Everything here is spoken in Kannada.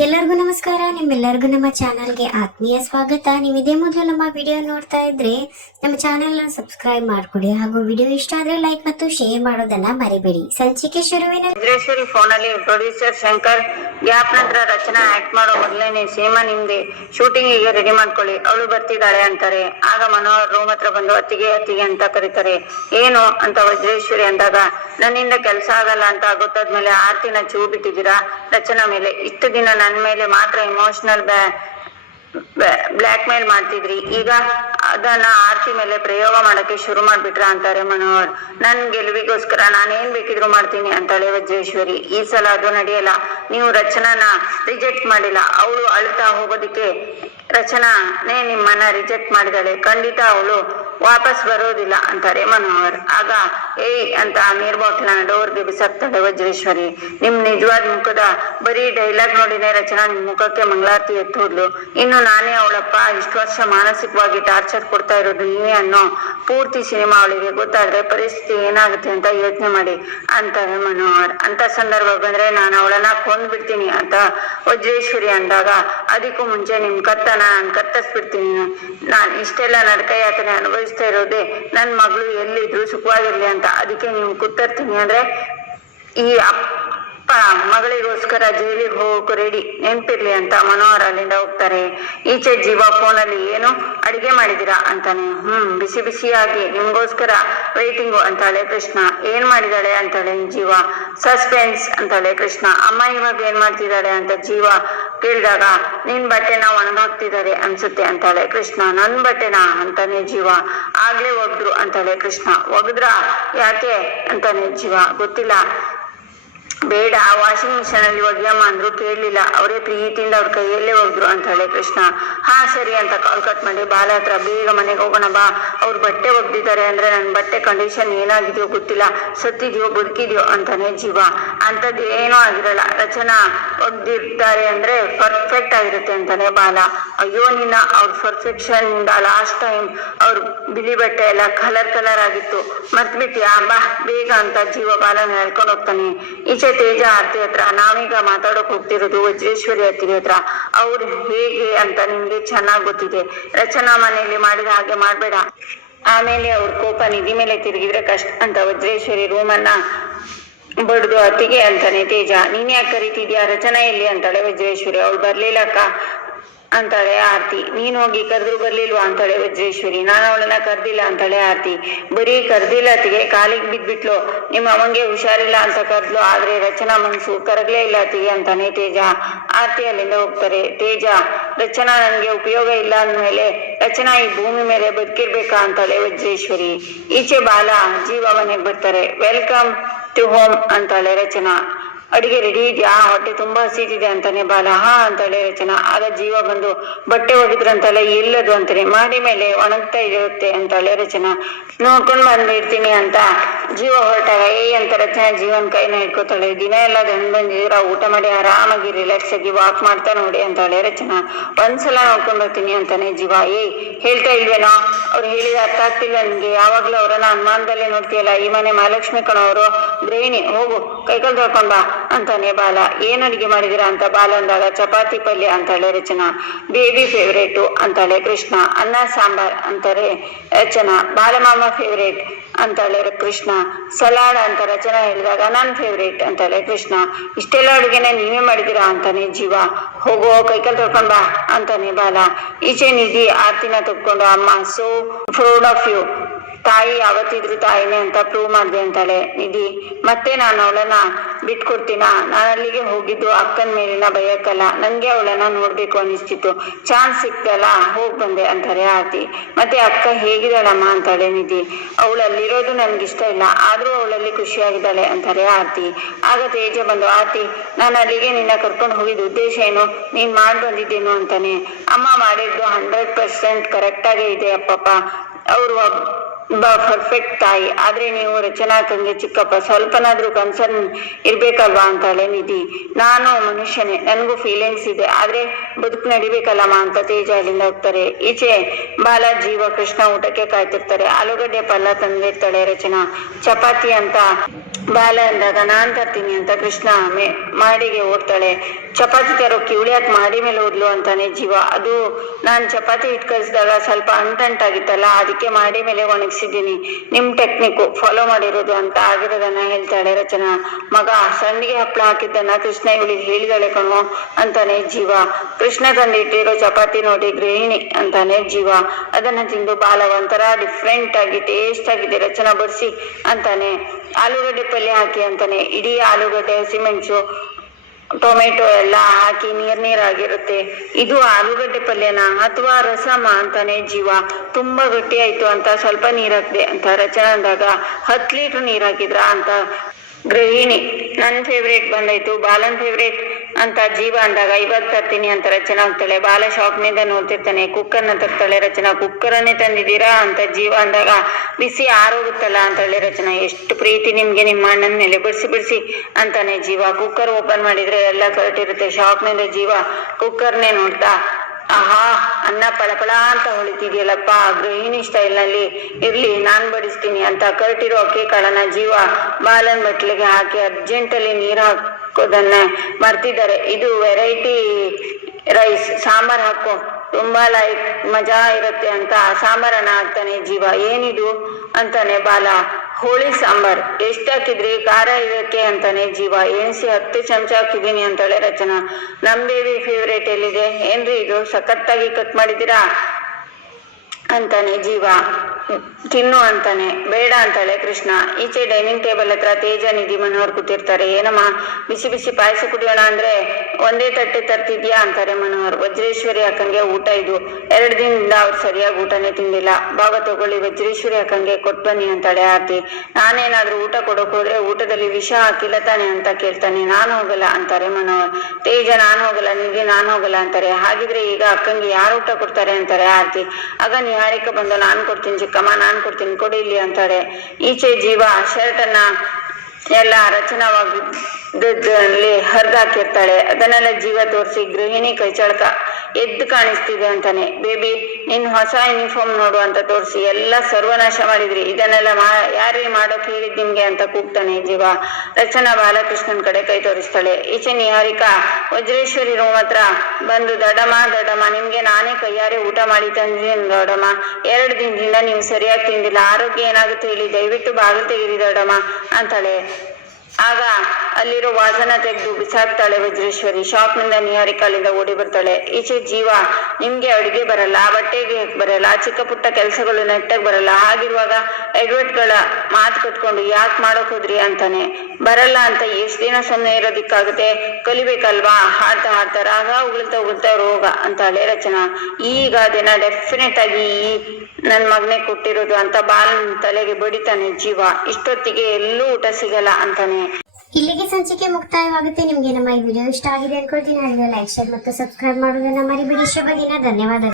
ಎಲ್ಲರಿಗೂ ನಮಸ್ಕಾರ, ನಿಮ್ಮೆಲ್ಲರಿಗೂ ನಮ್ಮ ಚಾನಲ್ಗೆ ಆತ್ಮೀಯ ಸ್ವಾಗತ. ನೀವು ಇದೇ ಮೊದಲು ನಮ್ಮ ವಿಡಿಯೋ ನೋಡ್ತಾ ಇದ್ರೆ ನಮ್ಮ ನ ಸಬ್ಸ್ಕ್ರೈಬ್ ಮಾಡ್ಕೊಡಿ ಹಾಗೂ ವಿಡಿಯೋ ಇಷ್ಟ ಆದ್ರೆ ಲೈಕ್ ಮತ್ತು ಶೇರ್ ಮಾಡೋದನ್ನ ಮರಿಬೇಡಿ. ಸಂಚಿಕೆ ಶುರುವಿನ ರುದ್ರೇಶ್ವರಿ ಫೋನಲ್ಲಿ ಪ್ರೊಡ್ಯೂಸರ್ ಶಂಕರ್, ಗ್ಯಾಪ್ ನಂತರ ರಚನಾ ಆಕ್ಟ್ ಮಾಡೋ ಮೊದಲೇನೆ ಸಿನಿಮಾ ನಿಮ್ದೆ ಶೂಟಿಂಗಿಗೆ ರೆಡಿ ಮಾಡ್ಕೊಳ್ಳಿ. ಅವಳು ಬರ್ತಿದ್ದಾಳೆ ಅಂತಾರೆ. ಆಗ ಮನೋಹರ್ ರೂಮ್ ಹತ್ರ ಬಂದು ಅತ್ತಿಗೆ ಅತ್ತಿಗೆ ಅಂತ ಕರೀತಾರೆ. ಏನು ಅಂತ ವಜ್ರೇಶ್ವರಿ ಅಂದಾಗ, ನನ್ನಿಂದ ಕೆಲಸ ಆಗಲ್ಲ ಅಂತ ಗೊತ್ತಾದ್ಮೇಲೆ ಆರ್ತಿನ ಚೂ ಬಿಟ್ಟಿದ್ದೀರಾ ರಚನಾ ಮೇಲೆ ಇಷ್ಟು ದಿನ ನನ್ನ ಮೇಲೆ ಮಾತ್ರ ಇಮೋಷನಲ್ ಬ್ಲ್ಯಾಕ್ ಮೇಲ್ ಮಾಡ್ತಿದ್ರಿ. ಈಗ ಅದನ್ನ ಆರ್ತಿ ಮೇಲೆ ಪ್ರಯೋಗ ಮಾಡಕ್ಕೆ ಶುರು ಮಾಡ್ಬಿಟ್ರ ಅಂತಾರೆ ಮನೋಹರ್. ನನ್ ಗೆಲುವಿಗೋಸ್ಕರ ನಾನೇನ್ ಬೇಕಿದ್ರು ಮಾಡ್ತೀನಿ ಅಂತಾಳೆ ವಜ್ರೇಶ್ವರಿ. ಈ ಸಲ ಅದು ನಡೆಯಲ್ಲ. ನೀವು ರಚನಾನ ರಿಜೆಕ್ಟ್ ಮಾಡಿಲ್ಲ. ಅವಳು ಅಳ್ತಾ ಹೋಗೋದಿಕ್ಕೆ ರಚನಾನೇ ನಿಮ್ಮನ್ನ ರಿಜೆಕ್ಟ್ ಮಾಡಿದಾಳೆ. ಖಂಡಿತ ಅವಳು ವಾಪಸ್ ಬರೋದಿಲ್ಲ ಅಂತಾರೆ ಮನೋಹರ್. ಆಗ ಏಯ್ ಅಂತ ನೀರ್ ಬಾಟ್ಲನ್ನ ಡೋರ್ಗೆ ಬಿಸಾಕ್ತಾಳೆ ವಜ್ರೇಶ್ವರಿ. ನಿಮ್ ನಿಜವಾದ ಮುಖದ ಬರೀ ಡೈಲಾಗ್ ನೋಡಿನೇ ರಚನಾ ನಿಮ್ ಮುಖಕ್ಕೆ ಮಂಗಳಾರತಿ ಎತ್ತೋದ್ಲು. ಇನ್ನು ನಾನೇ ಅವಳಪ್ಪ, ಇಷ್ಟು ವರ್ಷ ಮಾನಸಿಕವಾಗಿ ಟಾರ್ಚರ್ ಕೊಡ್ತಾ ಇರೋದು ನೀವೇ ಅನ್ನೋ ಪೂರ್ತಿ ಸಿನಿಮಾ ಅವಳಿಗೆ ಗೊತ್ತಾದ್ರೆ ಪರಿಸ್ಥಿತಿ ಏನಾಗುತ್ತೆ ಅಂತ ಯೋಚನೆ ಮಾಡಿ. ಅಂತಾರೆ ಮನೋಹರ್, ಅಂತ ಸಂದರ್ಭ ಬಂದ್ರೆ ನಾನು ಅವಳನ್ನ ಕೊಂದ್ ಬಿಡ್ತೀನಿ ಅಂತ ವಜ್ರೇಶ್ವರಿ ಅಂದಾಗ, ಅದಕ್ಕೂ ಮುಂಚೆ ನಿಮ್ ಕತ್ತನ ನಾನು ಕತ್ತಿಸ್ಬಿಡ್ತೀನಿ ನಾನ್ ಇಷ್ಟೆಲ್ಲ ನಡ್ಕ ಯಾತನೆ ಅನುಭವಿಸ್ತಾ ಇರೋದೇ ನನ್ ಮಗಳು ಎಲ್ಲಿದ್ರು ಸುಖವಾಗಿರ್ಲಿ ಅಂತ ಅದಕ್ಕೆ ನೀವು ಕೂತರ್ತೀನಿ. ಅಂದ್ರೆ ಈ ಮಗಳಿಗೋಸ್ಕರ ಜೈಲಿಗೆ ಹೋಗೋಕೆ ರೆಡಿ ನೆನ್ಪಿರ್ಲಿ ಅಂತ ಮನೋಹರ್ ಅಲ್ಲಿಂದ ಹೋಗ್ತಾರೆ. ಈಚೆ ಜೀವ ಫೋನಲ್ಲಿ ಏನು ಅಡಿಗೆ ಮಾಡಿದಿರಾ ಅಂತಾನೆ. ಹ್ಮ್, ಬಿಸಿ ಬಿಸಿಯಾಗಿ. ನಿಮ್ಗೋಸ್ಕರ ವೇಟಿಂಗು ಅಂತಾಳೆ ಕೃಷ್ಣ. ಏನ್ ಮಾಡಿದಾಳೆ ಅಂತಾಳೆ ಜೀವ. ಸಸ್ಪೆನ್ಸ್ ಅಂತಾಳೆ ಕೃಷ್ಣ. ಅಮ್ಮ, ಇವಾಗ ಏನ್ ಮಾಡ್ತಿದ್ದಾಳೆ ಅಂತ ಜೀವ ಕೇಳಿದಾಗ, ನಿನ್ ಬಟ್ಟೆನ ಒಣಗಾಕ್ತಿದ್ದಾರೆ ಅನ್ಸುತ್ತೆ ಅಂತಾಳೆ ಕೃಷ್ಣ. ನನ್ ಬಟ್ಟೆನ ಅಂತಾನೆ ಜೀವ. ಆಗ್ಲೇ ಒಗ್ದ್ರು ಅಂತಾಳೆ ಕೃಷ್ಣ. ಒಗದ್ರ? ಯಾಕೆ? ಅಂತಾನೆ ಜೀವ. ಗೊತ್ತಿಲ್ಲ. ಬೇಡ ವಾಷಿಂಗ್ ಮಿಷನ್ ಅಲ್ಲಿ ಒಗ್ಯಮ್ಮ ಅಂದ್ರು ಕೇಳಲಿಲ್ಲ. ಅವರೇ ಪ್ರೀತಿಯಿಂದ ಅವ್ರ ಕೈಯಲ್ಲೇ ಹೋದ್ರು ಅಂತ ಹೇಳಿ ಕೃಷ್ಣ. ಹಾ, ಸರಿ ಅಂತ ಕಾಲ್ ಕಟ್ ಮಾಡಿ ಬಾಲ ಹತ್ರ ಬೇಗ ಮನೆಗೆ ಹೋಗೋಣ ಬಾ. ಅವ್ರು ಬಟ್ಟೆ ಒಗ್ದಿದ್ದಾರೆ ಅಂದ್ರೆ ನನ್ನ ಬಟ್ಟೆ ಕಂಡೀಷನ್ ಏನಾಗಿದೆಯೋ ಗೊತ್ತಿಲ್ಲ. ಸತ್ತಿದ್ಯೋ, ಬದುಕಿದ್ಯೋ ಅಂತಾನೆ ಜೀವ. ಅಂಥದ್ದು ಏನೂ ಆಗಿರಲ್ಲ. ರಚನಾ, ಒಗ್ದಿರ್ತಾರೆ ಅಂದ್ರೆ ಪರ್ಫೆಕ್ಟ್ ಆಗಿರುತ್ತೆ ಅಂತಾನೆ ಬಾಲ. ಅಯ್ಯೋ, ನಿನ್ನ ಅವ್ರ ಪರ್ಫೆಕ್ಷನ್ ಇಂದ ಲಾಸ್ಟ್ ಟೈಮ್ ಅವ್ರ ಬಿಳಿ ಬಟ್ಟೆ ಎಲ್ಲ ಕಲರ್ ಕಲರ್ ಆಗಿತ್ತು. ಮರ್ತ್ಬಿಟ್ಯಾ? ಬಾ, ಬೇಗ ಅಂತ ಜೀವ ಬಾಲನ ಹೇಳ್ಕೊಂಡು ಹೋಗ್ತಾನೆ. ಈಚೆ ತೇಜ ಆರ್ತಿ ಹತ್ರ, ನಾವೀಗ ಮಾತಾಡೋಕ್ ಹೋಗ್ತಿರೋದು ವಜ್ರೇಶ್ವರಿ ಅತ್ತಿಗೆ ಹತ್ರ. ಅವ್ರು ಹೇಗೆ ಅಂತ ನಿಮ್ಗೆ ಚೆನ್ನಾಗ್ ಗೊತ್ತಿದೆ. ರಚನಾ ಮನೆಯಲ್ಲಿ ಮಾಡಿದ ಹಾಗೆ ಮಾಡ್ಬೇಡ. ಆಮೇಲೆ ಅವ್ರ ಕೋಪ ನಿಧಿ ಮೇಲೆ ತಿರುಗಿದ್ರೆ ಕಷ್ಟ ಅಂತ ವಜ್ರೇಶ್ವರಿ ರೂಮನ್ನ ಬಡ್ದು ಅತ್ತಿಗೆ ಅಂತಾನೆ, ತೇಜ, ನೀನ್ ಯಾಕೆ ಕರಿತಿದ್ಯಾ? ರಚನಾ ಎಲ್ಲಿ? ಅಂತಾಳೆ ವಜ್ರೇಶ್ವರಿ. ಅವಳು ಬರ್ಲಿಲ್ಲಕ್ಕ. ಅಂತಾಳೆ ಆರತಿ, ನೀನ್ ಹೋಗಿ ಕರೆದ್ರು ಬರ್ಲಿಲ್ವಾ ಅಂತಾಳೆ ವಜ್ರೇಶ್ವರಿ, ನಾನು ಅವಳನ್ನ ಕರ್ದಿಲ್ಲ ಅಂತಾಳೆ ಆರತಿ. ಬರೀ ಕರ್ದಿಲ್ಲ ಅತಿಗೆ ಕಾಲಿಗೆ ಬಿದ್ಬಿಟ್ಲು. ನಿಮ್ಮ ಅವಂಗೆ ಹುಷಾರಿಲ್ಲ ಅಂತ ಕರ್ದ್ಲು, ಆದ್ರೆ ರಚನಾ ಮನ್ಸು ಕರಗ್ಲೇ ಇಲ್ಲ ಅತಿಗೆ ಅಂತಾನೆ ತೇಜ. ಆರತಿ ಅಲ್ಲಿಂದ ಹೋಗ್ತಾರೆ. ತೇಜ, ರಚನಾ ನನ್ಗೆ ಉಪಯೋಗ ಇಲ್ಲ ಅಂದ್ಮೇಲೆ ರಚನಾ ಈ ಭೂಮಿ ಮೇಲೆ ಬದುಕಿರ್ಬೇಕಾ ಅಂತಾಳೆ ವಜ್ರೇಶ್ವರಿ. ಈಚೆ ಬಾಲ, ಜೀವ ಮನೆಗೆ ಬರ್ತಾರೆ. ವೆಲ್ಕಮ್ ಟು ಹೋಮ್ ಅಂತಾಳೆ ರಚನಾ. ಅಡಿಗೆ ರೆಡಿ ಇದೆಯಾ? ಹೊಟ್ಟೆ ತುಂಬಾ ಹಸಿದಿದೆ ಅಂತಾನೆ ಬಾಲ. ಹಾ ಅಂತಾಳೆ ರಚನಾ. ಆಗ ಜೀವ ಬಂದು ಬಟ್ಟೆ ಒಗಿದ್ರಂತಲ್ಲ ಇಲ್ಲದು ಅಂತಾನೆ. ಮಾಡಿ ಮೇಲೆ ಒಣಗ್ತಾ ಇರುತ್ತೆ ಅಂತಾಳೆ ರಚನಾ. ನೋಡ್ಕೊಂಡ್ ಬಂದಿರ್ತೀನಿ ಅಂತ. ಜೀವ ಹೊರಟಾಗ ಏ ಅಂತ ರಚನೆ ಜೀವನ ಕೈನ ಇಟ್ಕೋತಾಳೆ ದಿನ ಎಲ್ಲ ಬಂದಿದ್ದೀರಾ ಊಟ ಮಾಡಿ ಆರಾಮಾಗಿ ರಿಲ್ಯಾಕ್ಸ್ ಆಗಿ ವಾಕ್ ಮಾಡ್ತಾ ನೋಡಿ ಅಂತಾಳೆ. ರಚನಾ ಒಂದ್ಸಲ ನೋಡ್ಕೊಂಡ್ ಬರ್ತೀನಿ ಅಂತಾನೆ ಜೀವ. ಏ, ಹೇಳ್ತಾ ಇಲ್ವೇನೋ? ಅವ್ರು ಹೇಳಿದ ಅರ್ಥ ಆಗ್ತಿಲ್ಲ ಯಾವಾಗಲೂ ಯಾವಾಗ್ಲೂ ಅವರನ್ನ ಅನುಮಾನದಲ್ಲೇ ನೋಡ್ತೀಯಲ್ಲ, ಈ ಮನೆ ಮಹಾಲಕ್ಷ್ಮಿ ಕಣವರು ಗೃಹಿಣಿ ಹೋಗು ಕೈಕಲ್ ತೊಳ್ಕೊಂಡ್ ಬಾ ಅಂತಾನೆ ಬಾಲ. ಏನ್ ಅಡಿಗೆ ಮಾಡಿದಿರಾ ಅಂತ ಬಾಲ ಅಂದಾಗ, ಚಪಾತಿ ಪಲ್ಯ ಅಂತಾಳೆ ರಚನಾ ಬೇಬಿ ಫೇವ್ರೇಟು ಅಂತಾಳೆ ಕೃಷ್ಣ. ಅನ್ನ, ಸಾಂಬಾರ್ ಅಂತಾರೆ ರಚನಾ ಬಾಲಮಾಮ ಫೇವ್ರೇಟ್ ಅಂತಾಳೆ ಕೃಷ್ಣ, ಸಲಾಡ್ ಅಂತ ರಚನಾ ಹೇಳಿದಾಗ ನನ್ ಫೇವ್ರೇಟ್ ಹೇಳಿ ಕೃಷ್ಣ, ಇಷ್ಟೆಲ್ಲ ಅಡುಗೆನ ನೀವೇ ಮಾಡಿದಿರಾ ಅಂತಾನೆ ಜೀವ, ಹೋಗೋ ಕೈಕಲ್ ತೊಳ್ಕೊಂಡ್ ಬಾ ಅಂತಾನೆ ಬಾಲ. ಈಚೆ ನಿಧಿ ಆರ್ತಿನ ತಕ್ಕೊಂಡು ಅಮ್ಮ ಸೋ ಪ್ರೌಡ್ ಆಫ್ ಯು ತಾಯಿ ಯಾವತ್ತಿದ್ರು ತಾಯಿನೇ ಅಂತ ಪ್ರೂವ್ ಮಾಡಿದೆ ಅಂತಾಳೆ. ನಿಧಿ, ಮತ್ತೆ ನಾನು ಅವಳನ್ನ ಬಿಟ್ಕೊಡ್ತೀನ? ನಾನು ಅಲ್ಲಿಗೆ ಹೋಗಿದ್ದು ಅಕ್ಕನ ಮೇಲಿನ ಬಯಕಲ್ಲ. ನಂಗೆ ಅವಳನ್ನ ನೋಡ್ಬೇಕು ಅನಿಸ್ತಿತ್ತು ಚಾನ್ಸ್ ಸಿಕ್ತಲ್ಲ, ಹೋಗ್ ಬಂದೆ ಅಂತಾರೆ ಆರತಿ. ಮತ್ತೆ ಅಕ್ಕ ಹೇಗಿದ್ದಾಳಮ್ಮ ಅಂತಾಳೆ ನಿಧಿ. ಅವಳು ಅಲ್ಲಿರೋದು ನನ್ಗೆ ಇಷ್ಟ ಇಲ್ಲ. ಆದ್ರೂ ಅವಳಲ್ಲಿ ಖುಷಿಯಾಗಿದ್ದಾಳೆ ಅಂತಾರೆ ಆರತಿ. ಆಗ ತೇಜ ಬಂದು, ಆರತಿ, ನಾನು ಅಲ್ಲಿಗೆ ನಿನ್ನ ಕರ್ಕೊಂಡು ಹೋಗಿದ್ದ ಉದ್ದೇಶ ಏನು? ನೀನ್ ಮಾಡ್ ಬಂದಿದ್ದೇನು ಅಂತಾನೆ. ಅಮ್ಮ ಮಾಡಿದ್ದು ಹಂಡ್ರೆಡ್ ಪರ್ಸೆಂಟ್ ಕರೆಕ್ಟ್ ಆಗೇ ಇದೆ ಅಪ್ಪಪ್ಪ. ಅವರು ಪರ್ಫೆಕ್ಟ್ ತಾಯಿ. ಆದ್ರೆ ನೀವು ರಚನಾ ತಂದೆ ಚಿಕ್ಕಪ್ಪ, ಸ್ವಲ್ಪನಾದ್ರೂ ಕನ್ಸರ್ನ್ ಇರ್ಬೇಕಲ್ವಾ ಅಂತಾಳೆ ನಿಧಿ. ನಾನು ಮನುಷ್ಯನೇ, ನನಗೂ ಫೀಲಿಂಗ್ಸ್ ಇದೆ. ಆದ್ರೆ ಬದುಕು ನಡಿಬೇಕಲ್ಲಮ್ಮ ಅಂತ ತೇಜ ಅಲ್ಲಿಂದ ಹೋಗ್ತಾರೆ. ಈಚೆ ಬಾಲ ಜೀವ ಕೃಷ್ಣ ಊಟಕ್ಕೆ ಕಾಯ್ತಿರ್ತಾರೆ. ಆಲೂಗಡ್ಡೆ ಪಲ್ಲ ತಂದಿರ್ತಾಳೆ ರಚನಾ. ಚಪಾತಿ ಅಂತ ಬಾಲ ಅಂದಾಗ ನಾನ್ ತರ್ತೀನಿ ಅಂತ ಕೃಷ್ಣ ಮೇ ಮಾಡಿಗೆ ಓಡ್ತಾಳೆ. ಚಪಾತಿ ತರೋಕೆ ಇವಳ್ಯಾಕೆ ಮಾಡಿ ಮೇಲೆ ಓದ್ಲು ಅಂತಾನೆ ಜೀವ. ಅದು ನಾನ್ ಚಪಾತಿ ಹಿಟ್ ಕಲ್ಸಿದಾಗ ಸ್ವಲ್ಪ ಅಂಟಂಟಾಗಿತ್ತಲ್ಲ ಅದಕ್ಕೆ ಮಾಡಿ ಮೇಲೆ ಒಣಗಿಸಿದ್ದೀನಿ. ನಿಮ್ ಟೆಕ್ನಿಕ್ ಫಾಲೋ ಮಾಡಿರೋದು ಅಂತ ಆಗಿರೋದನ್ನ ಹೇಳ್ತಾಳೆ ರಚನಾ. ಮಗ, ಸಂಡಿಗೆ ಹಪ್ಪಳ ಹಾಕಿದ್ದನ್ನ ಕೃಷ್ಣ ಇವಳಿಗೆ ಹೇಳಿದಾಳೆ ಕಣೋ ಅಂತಾನೆ ಜೀವ. ಕೃಷ್ಣ ತಂದಿಟ್ಟಿರೋ ಚಪಾತಿ ನೋಡಿ ಗೃಹಿಣಿ ಅಂತಾನೆ ಜೀವ. ಅದನ್ನ ತಿಂದು ಬಾಲ ಒಂಥರ ಡಿಫ್ರೆಂಟ್ ಆಗಿ ಟೇಸ್ಟ್ ಆಗಿದೆ ರಚನಾ, ಬರ್ಸಿ ಅಂತಾನೆ. ಆಲೂಗಡ್ಡೆ ಪಲ್ಯ ಹಾಕಿ ಅಂತಾನೆ, ಇಡೀ ಆಲೂಗಡ್ಡೆ ಹಸಿಮೆಣಸು ಟೊಮೆಟೊ ಎಲ್ಲ ಹಾಕಿ ನೀರ್ ನೀರಾಗಿರುತ್ತೆ. ಇದು ಆಲೂಗಡ್ಡೆ ಪಲ್ಯನ ಅಥವಾ ರಸಮ ಅಂತಾನೆ ಜೀವ. ತುಂಬಾ ಗಟ್ಟಿ ಆಯ್ತು ಅಂತ ಸ್ವಲ್ಪ ನೀರ್ ಹಾಕ್ದೆ ಅಂತ ರಚನಾ ಅಂದಾಗ ಹತ್ ಲೀಟರ್ ನೀರ್ ಹಾಕಿದ್ರ ಅಂತ ಗೃಹಿಣಿ, ನನ್ ಫೇವ್ರೇಟ್ ಬಂದೈತು, ಬಾಲನ್ ಫೇವ್ರೇಟ್ ಅಂತ ಜೀವ ಅಂದಾಗ ಇವಾಗ ತರ್ತೀನಿ ಅಂತ ರಚನಾ ಹೋಗ್ತಾಳೆ. ಬಾಲ ಶಾಪ್ನಿಂದ ನೋಡ್ತಿರ್ತಾನೆ, ಕುಕ್ಕರ್ನ ತರ್ತಾಳೆ ರಚನಾ, ಕುಕ್ಕರನ್ನೇ ತಂದಿದ್ದೀರಾ ಅಂತ ಜೀವ ಅಂದಾಗ ಬಿಸಿ ಆರೋಗುತ್ತಲ್ಲ ಅಂತಾಳೆ ರಚನಾ, ಎಷ್ಟು ಪ್ರೀತಿ ನಿಮ್ಗೆ ನಿಮ್ಮ ಅಣ್ಣನ ಮೇಲೆ, ಬಿಡಿಸಿ ಬಿಡಿಸಿ ಅಂತಾನೆ ಜೀವ. ಕುಕ್ಕರ್ ಓಪನ್ ಮಾಡಿದ್ರೆ ಎಲ್ಲ ಕರೆಕ್ಟ್ ಶಾಪ್ನಿಂದ ಜೀವ ಕುಕ್ಕರ್ನೇ ನೋಡ್ತಾ ಆಹಾ, ಅನ್ನ ಪಳಪಳ ಅಂತ ಹೊಳಿತಿದ್ಯಲ್ಲಪ್ಪ, ಗೃಹಿಣಿ ಸ್ಟೈಲ್ನಲ್ಲಿ ಇರ್ಲಿ, ನಾನ್ ಬಡಿಸ್ತೀನಿ ಅಂತ ಕರ್ಟಿರೋ ಅಕ್ಕಿ ಕಾಳನ್ನ ಜೀವ ಬಾಲನ್ ಬಟ್ಲಿಗೆ ಹಾಕಿ ಅರ್ಜೆಂಟ್ ಅಲ್ಲಿ ನೀರ್ ಹಾಕೋದನ್ನ ಮರ್ತಿದ್ದಾರೆ. ಇದು ವೆರೈಟಿ ರೈಸ್, ಸಾಂಬಾರ್ ಹಾಕೋ. ತುಂಬಾ ಲೈಕ್, ಮಜಾ ಇರುತ್ತೆ ಅಂತ ಸಾಂಬಾರನ್ನ ಹಾಕ್ತಾನೆ ಜೀವ. ಏನಿದು? ಅಂತಾನೆ ಬಾಲ. ಹೋಳಿ ಸಾಂಬಾರ್. ಎಷ್ಟ್ ಹಾಕಿದ್ರಿ? ಖಾರ ಇದಕ್ಕೆ ಅಂತಾನೆ ಜೀವ. ಎನ್ಸಿ ಹತ್ತು ಚಮಚ ಹಾಕಿದ್ದೀನಿ ಅಂತಾಳೆ ರಚನಾ. ನಮ್ ಬೇಬಿ ಫೇವ್ರೇಟ್ ಎಲ್ಲಿದೆ? ಏನ್ರಿ ಇದು? ಸಖತ್ತಾಗಿ ಕಟ್ ಮಾಡಿದ್ದೀರಾ? ಅಂತಾನೆ ಜೀವ. ತಿನ್ನು ಅಂತಾನೆ. ಬೇಡ ಅಂತಾಳೆ ಕೃಷ್ಣ. ಈಚೆ ಡೈನಿಂಗ್ ಟೇಬಲ್ ಹತ್ರ ತೇಜ, ನಿಧಿ, ಮನೋಹರ್ ಕೂತಿರ್ತಾರೆ. ಏನಮ್ಮ, ಬಿಸಿ ಬಿಸಿ ಪಾಯಸ ಕುಡಿಯೋಣ ಅಂದ್ರೆ ಒಂದೇ ತಟ್ಟೆ ತರ್ತಿದ್ಯಾ ಅಂತಾರೆ ಮನೋಹರ್. ವಜ್ರೇಶ್ವರಿ ಅಕ್ಕಂಗೆ ಊಟ ಇದು. ಎರಡು ದಿನದಿಂದ ಅವ್ರು ಸರಿಯಾಗಿ ಊಟನೇ ತಿಂದಿಲ್ಲ. ಭಾಗ ತಗೊಳ್ಳಿ, ವಜ್ರೇಶ್ವರಿ ಅಕ್ಕಂಗೆ ಕೊಟ್ ಬನ್ನಿ ಅಂತಾಳೆ ಆರ್ತಿ. ನಾನೇನಾದ್ರೂ ಊಟ ಕೊಡೋಕ್ ಹೋದ್ರೆ ಊಟದಲ್ಲಿ ವಿಷ ಹಾಕಿಲ್ಲ ತಾನೆ ಅಂತ ಕೇಳ್ತಾನೆ. ನಾನು ಹೋಗಲ್ಲ ಅಂತಾರೆ ಮನೋಹರ್. ತೇಜ, ನಾನು ಹೋಗಲ್ಲ, ನಿಧಿ, ನಾನು ಹೋಗಲ್ಲ ಅಂತಾರೆ. ಹಾಗಿದ್ರೆ ಈಗ ಅಕ್ಕಂಗೆ ಯಾರು ಊಟ ಕೊಡ್ತಾರೆ ಅಂತಾರೆ ಆರ್ತಿ. ಆಗ ನಿಹಾರಿಕ ಬಂದು, ನಾನು ಕೊಡ್ತೀನಿ ಚಿಕ್ಕಮ್ಮ ನಾನ್ ಕೊಡ್ತೀನಿ, ಕೊಡಿ ಇಲ್ಲಿ ಅಂತಾಳೆ ಈಚೆ ಜೀವ ಶರ್ಟ್ ಅನ್ನ ಎಲ್ಲ ರಚನಾವಾಗಿ ಹರಿದಾಕಿರ್ತಾಳೆ. ಅದನ್ನೆಲ್ಲ ಜೀವ ತೋರಿಸಿ ಗೃಹಿಣಿ ಕೈಚಳಕ ಎದ್ದು ಕಾಣಿಸ್ತಿದೆ ಅಂತಾನೆ. ಬೇಬಿ, ನಿನ್ ಹೊಸ ಯೂನಿಫಾರ್ಮ್ ನೋಡು ಅಂತ ತೋರಿಸಿ, ಎಲ್ಲ ಸರ್ವನಾಶ ಮಾಡಿದ್ರಿ. ಇದನ್ನೆಲ್ಲ ಮಾ ಯಾರೇ ಮಾಡೋಕ್ ಹೇಳಿದ್ ನಿಮ್ಗೆ ಅಂತ ಕೂಗ್ತಾನೆ ಜೀವ. ರಚನಾ ಬಾಲಕೃಷ್ಣನ್ ಕಡೆ ಕೈ ತೋರಿಸ್ತಾಳೆ. ಈಚೆ ನಿಹಾರಿಕಾ, ವಜ್ರೇಶ್ವರಿ ರೂಮ್ ಹತ್ರ ಬಂದು ದಡಮ ದಡಮ ನಿಮ್ಗೆ ನಾನೇ ಕೈಯಾರೆ ಊಟ ಮಾಡಿ ತಂದಿದ್ದೀನಿ ದೊಡಮ್ಮ ಎರಡು ದಿನದಿಂದ ನೀವು ಸರಿಯಾಗಿ ತಿಂದಿಲ್ಲ. ಆರೋಗ್ಯ ಏನಾಗುತ್ತೆ ಹೇಳಿ, ದಯವಿಟ್ಟು ಬಾಗಿಲು ತೆಗೀರಿ ದೊಡಮ್ಮ ಅಂತಾಳೆ. ಆಗ ಅಲ್ಲಿರೋ ವಾಸನ ತೆಗೆದು ಬಿಸಾಕ್ತಾಳೆ ವಜ್ರೇಶ್ವರಿ. ಶಾಪ್ನಿಂದ ಅಲ್ಲಿಂದ ಓಡಿ ಬರ್ತಾಳೆ. ಈಚೆ ಜೀವ, ನಿಮ್ಗೆ ಅಡುಗೆ ಬರಲ್ಲ, ಬಟ್ಟೆಗೆ ಬರಲ್ಲ, ಚಿಕ್ಕ ಪುಟ್ಟ ಕೆಲಸಗಳು ನೆಟ್ಟಗ್ ಬರಲ್ಲ. ಹಾಗಿರುವಾಗ ಎಡ್ವರ್ಟ್ಗಳ ಮಾತು ಕಟ್ಕೊಂಡು, ಯಾಕೆ ಮಾಡೋಕ್ ಹೋದ್ರಿ? ಅಂತಾನೆ. ಬರಲ್ಲ ಅಂತ ಎಷ್ಟ್ ದಿನ ಸೊನ್ನೆ ಇರೋದಿಕ್ಕಾಗುತ್ತೆ? ಕಲಿಬೇಕಲ್ವಾ? ಹಾಡ್ತಾ ಹಾಡ್ತಾ, ರಾಗ ಉಗುಳ್ತಾ ಉಗುಳ್ತಾ ರೋಗ ಅಂತಾಳೆ ರಚನಾ. ಈಗ ದಿನ ಡೆಫಿನೆಟ್ ಆಗಿ ನನ್ ಮಗನೇ ಕೊಟ್ಟಿರೋದು ಅಂತ ಬಾಲ್ ತಲೆಗೆ ಬಡಿತಾನೆ ಜೀವ. ಇಷ್ಟೊತ್ತಿಗೆ ಎಲ್ಲೂ ಊಟ ಸಿಗಲ್ಲ ಅಂತಾನೆ. ಇಲ್ಲಿಗೆ ಸಂಚಿಕೆ ಮುಕ್ತಾಯವಾಗುತ್ತೆ. ನಿಮಗೆ ನಮ್ಮ ಈ ವಿಡಿಯೋ ಇಷ್ಟ ಆಗಿದೆ ಅನ್ಕೊಳ್ತೀನಿ. ಲೈಕ್, ಶೇರ್ ಮತ್ತು ಸಬ್ಸ್ಕ್ರೈಬ್ ಮಾಡೋದನ್ನ ಮರಿಬೇಡಿ. ಶುಭ ದಿನ ಧನ್ಯವಾದ